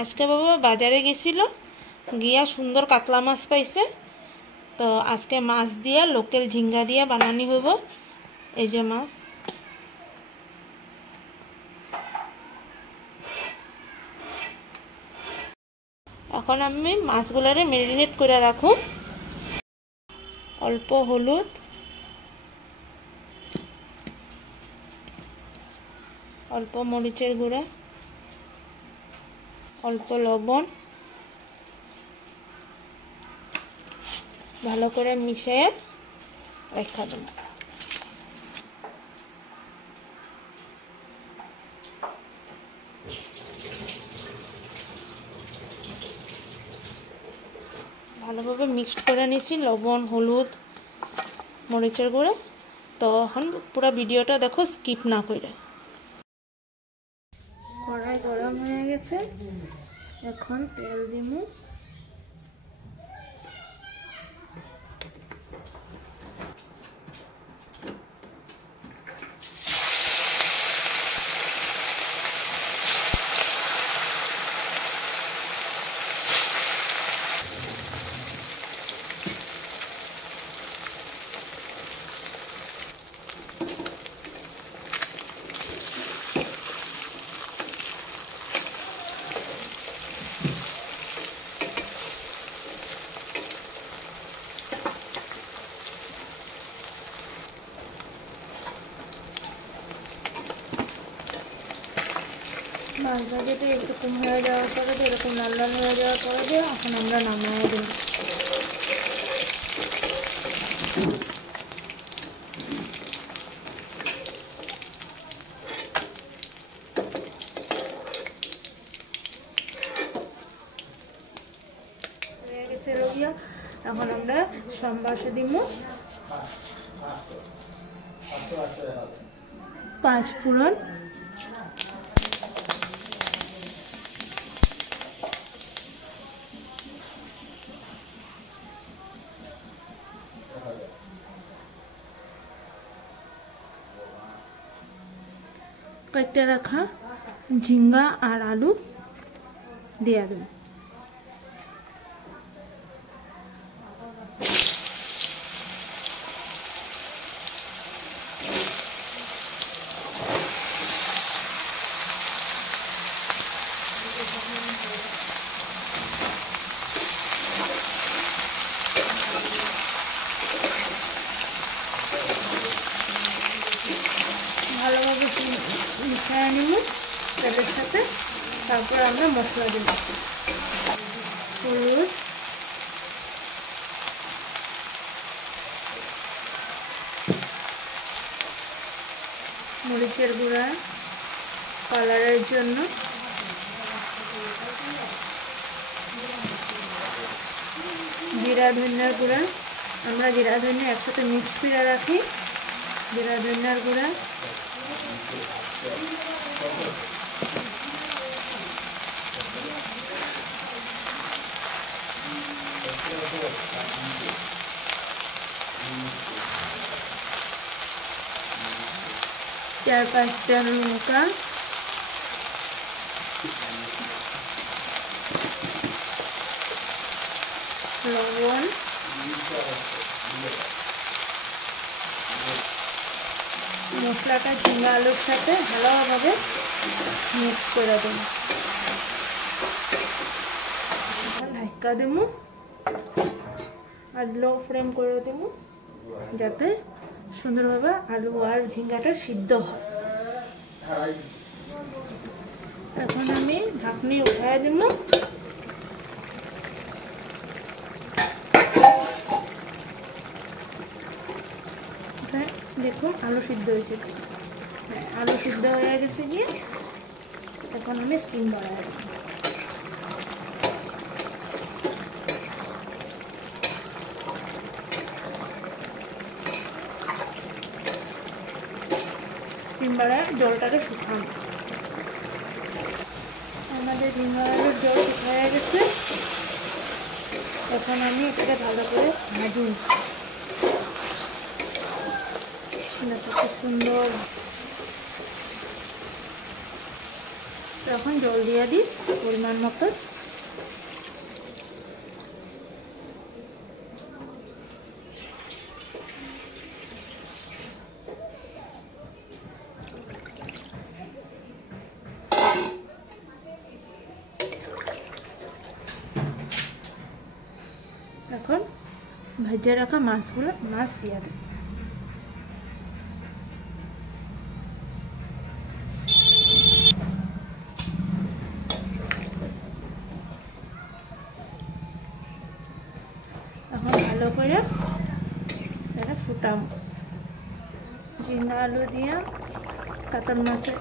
আজকে বাবা বাজারে গেছিল, গিয়া সুন্দর কাতলা মাছ পাইছে। তো আজকে মাছ দিয়া লোকাল ঝিঙ্গা দিয়া বানানি হইব। এই যে মাছ, এখন আমি মাছগুলারে ম্যারিনেট করে রাখু। অল্প হলুদ, অল্প মরিচের গুঁড়া, অল্প লবণ, ভালো করে মিশিয়ে রেখে দেব। ভালোভাবে মিক্সড করে নিছি লবণ, হলুদ, মরিচের গুঁড়া। তো এখন পুরো ভিডিওটা দেখো, স্কিপ না করে। কড়াই গরম হয়ে গেছে, এখন তেল দিমু। মাছ ভাজাটা এরকম হয়ে যাওয়ার পরে, এরকম লাল লাল হয়ে যাওয়ার পরে দিয়ে এখন আমরা নামিয়ে দেব। হয়ে গেছে রবিয়া, এখন আমরা সম্বাসে দিব 5 ফোড়ন, কেটে রাখা ঝিঙ্গা আর আলু দিয়ে দেব। ভালোভাবে মিশিয়ে নেব তেলের সাথে। তারপর আমরা মশলা দেব। হলুদ, মরিচের গুঁড়া কালারের জন্য, জিরা ধনিয়ার গুঁড়া। আমরা জিরা ধনিয়া একসাথে মিক্স করে রাখি। জিরা ধনিয়ার গুঁড়া, চার পাঁচটা লঙ্কা, লবণ, মশলাটা ঝিঙ্গা আলুর সাথে ভালোভাবে মিক্স করে দেব। ঢাকা দেব আর লো ফ্লেম করে দেব, যাতে সুন্দরভাবে আলু আর ঝিঙ্গাটা সিদ্ধ হয়। এখন আমি ঢাকনি উঠায় দেব। দেখুন আলু সিদ্ধ হয়েছে। হ্যাঁ, আলু সিদ্ধ হয়ে গেছে গিয়ে এখন আমি স্টিম বাড়াই দেব। স্টিম বাড়ায় জলটাকে শুকানো। আমাদের ঝিঙ্গার জল শুকিয়ে গেছে, এখন আমি এটাকে ভালো করে ভাজুন। কত সুন্দর এখন জল দিয়ে দিই পরিমাণ মতো। এখন ভেজে রাখা মাছ দিয়ে দিই। এখন ভালো করে এটা ফুটাবো। ঝিঙ্গা আলু দিয়ে কাতল মাছের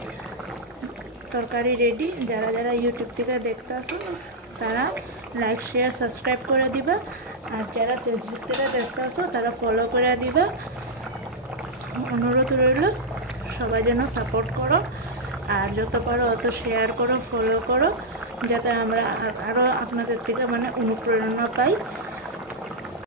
তরকারি রেডি। যারা যারা ইউটিউব থেকে দেখতে আসো তারা লাইক শেয়ার সাবস্ক্রাইব করে দিবা, আর যারা ফেসবুক থেকে দেখতে আসো তারা ফলো করে দিবা। অনুরোধ রইল সবাই যেন সাপোর্ট করো, আর যত পারো অত শেয়ার করো, ফলো করো, যাতে আমরা আরও আপনাদের থেকে অনুপ্রেরণা পাই।